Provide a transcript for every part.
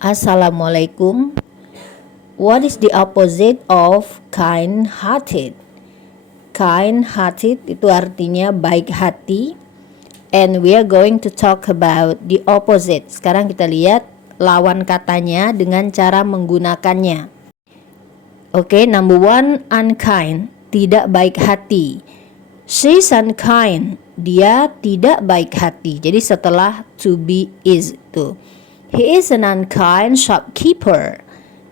Assalamualaikum. What is the opposite of kind-hearted? Kind-hearted itu artinya baik hati. And we are going to talk about the opposite. Sekarang kita lihat lawan katanya dengan cara menggunakannya. Oke, number one, unkind, tidak baik hati. She's unkind, dia tidak baik hati. Jadi setelah to be is itu. He is an unkind shopkeeper.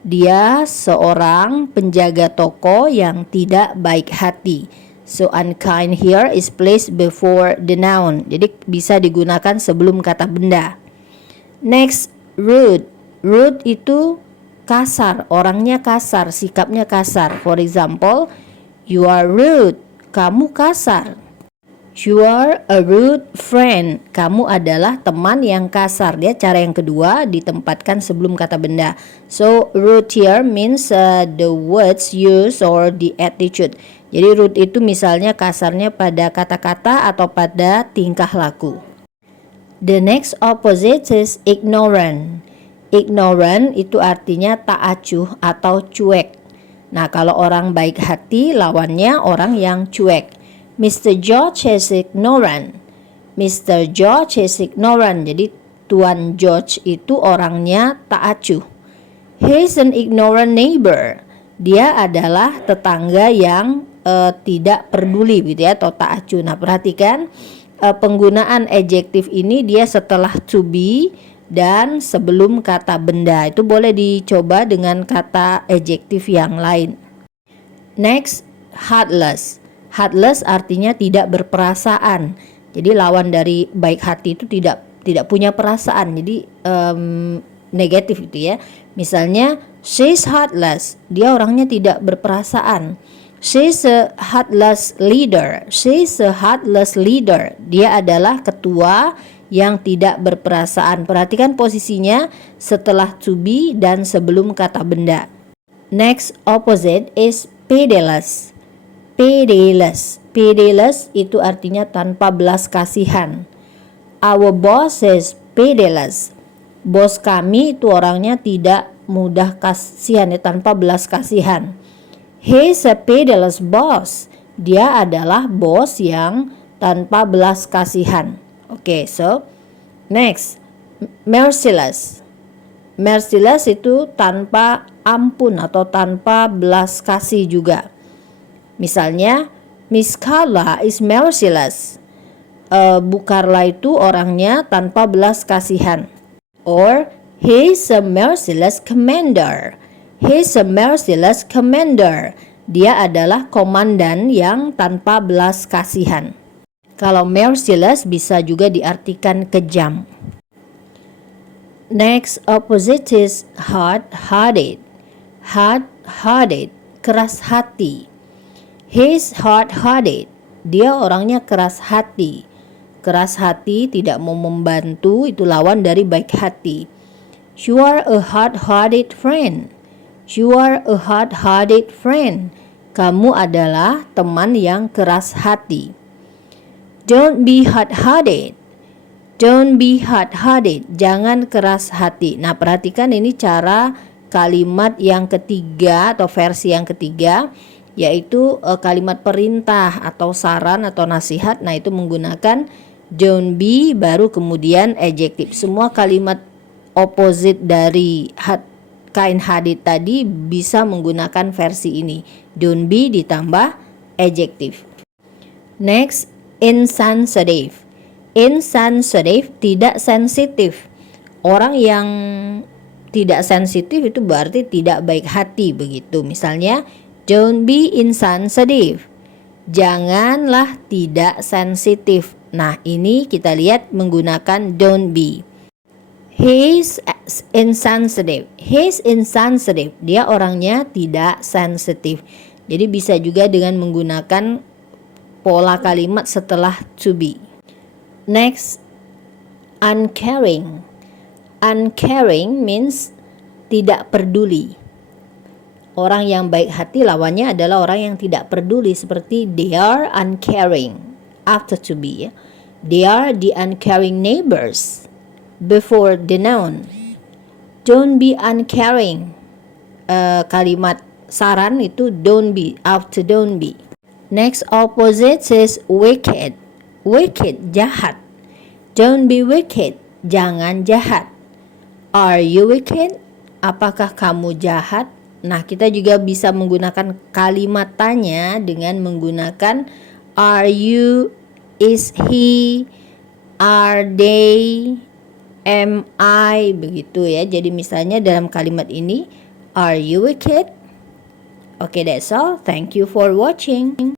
Dia seorang penjaga toko yang tidak baik hati. So unkind here is placed before the noun. Jadi bisa digunakan sebelum kata benda. Next, rude. Rude itu kasar, orangnya kasar, sikapnya kasar. For example, you are rude, kamu kasar. You are a rude friend, kamu adalah teman yang kasar. Dia cara yang kedua ditempatkan sebelum kata benda. So rude here means the words used or the attitude. Jadi rude itu misalnya kasarnya pada kata-kata atau pada tingkah laku. The next opposite is ignorant. Ignorant itu artinya tak acuh atau cuek. Nah, kalau orang baik hati lawannya orang yang cuek. Mr. George is ignorant. Mr. George is ignorant. Jadi Tuan George itu orangnya tak acuh. He's an ignorant neighbor. Dia adalah tetangga yang tidak peduli gitu ya, atau tak acuh. Nah, perhatikan penggunaan adjektif ini dia setelah to be dan sebelum kata benda. Itu boleh dicoba dengan kata adjektif yang lain. Next, heartless. Heartless artinya tidak berperasaan. Jadi lawan dari baik hati itu tidak punya perasaan. Jadi negatif itu ya. Misalnya she's heartless, dia orangnya tidak berperasaan. She's a heartless leader. She's a heartless leader. Dia adalah ketua yang tidak berperasaan. Perhatikan posisinya setelah to be dan sebelum kata benda. Next opposite is pitiless. Pitiless. Pitiless itu artinya tanpa belas kasihan. Our boss is pitiless. Bos kami itu orangnya tidak mudah kasihan, ya, tanpa belas kasihan. He's a pitiless boss. Dia adalah bos yang tanpa belas kasihan. Oke, so next, merciless. Merciless itu tanpa ampun atau tanpa belas kasih juga. Misalnya, Miss Carla is merciless. Bu Carla itu orangnya tanpa belas kasihan. Or, he's a merciless commander. He's a merciless commander. Dia adalah komandan yang tanpa belas kasihan. Kalau merciless bisa juga diartikan kejam. Next opposite is hard-hearted. Hard-hearted, keras hati. He's hard-hearted. Dia orangnya keras hati. Keras hati, tidak mau membantu, itu lawan dari baik hati. You are a hard-hearted friend. You are a hard-hearted friend. Kamu adalah teman yang keras hati. Don't be hard-hearted. Don't be hard-hearted. Jangan keras hati. Nah, perhatikan ini cara kalimat yang ketiga atau versi yang ketiga, yaitu kalimat perintah atau saran atau nasihat. Nah, itu menggunakan don't be baru kemudian adjektif. Semua kalimat opposite dari kind-hearted tadi bisa menggunakan versi ini. Don't be ditambah adjektif. Next, insensitive. Insensitive, tidak sensitif. Orang yang tidak sensitif itu berarti tidak baik hati begitu. Misalnya, don't be insensitive. Janganlah tidak sensitif. Nah, ini kita lihat menggunakan don't be. He's insensitive. He's insensitive. Dia orangnya tidak sensitif. Jadi bisa juga dengan menggunakan pola kalimat setelah to be. Next, uncaring. Uncaring means tidak peduli. Orang yang baik hati lawannya adalah orang yang tidak peduli, seperti they are uncaring. After to be, they are the uncaring neighbors. Before the noun. Don't be uncaring. Kalimat saran itu don't be, after don't be. Next opposite says wicked. Wicked, jahat. Don't be wicked, jangan jahat. Are you wicked? Apakah kamu jahat? Nah, kita juga bisa menggunakan kalimat tanya dengan menggunakan are you, is he, are they, am I, begitu ya. Jadi misalnya dalam kalimat ini, are you wicked? Okay, that's all. Thank you for watching.